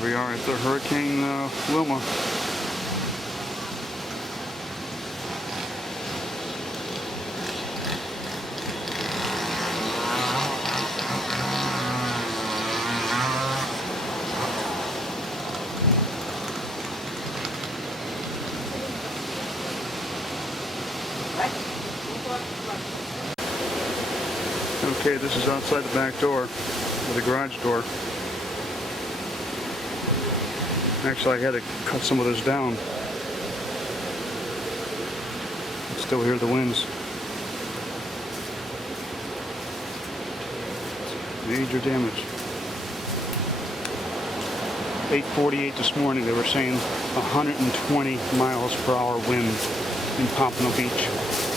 Here we are at the Hurricane Wilma. Okay, this is outside the back door, or the garage door. Actually, I had to cut some of this down. I still hear the winds. Major damage. 8:48 this morning, they were saying 120 miles per hour wind in Pompano Beach.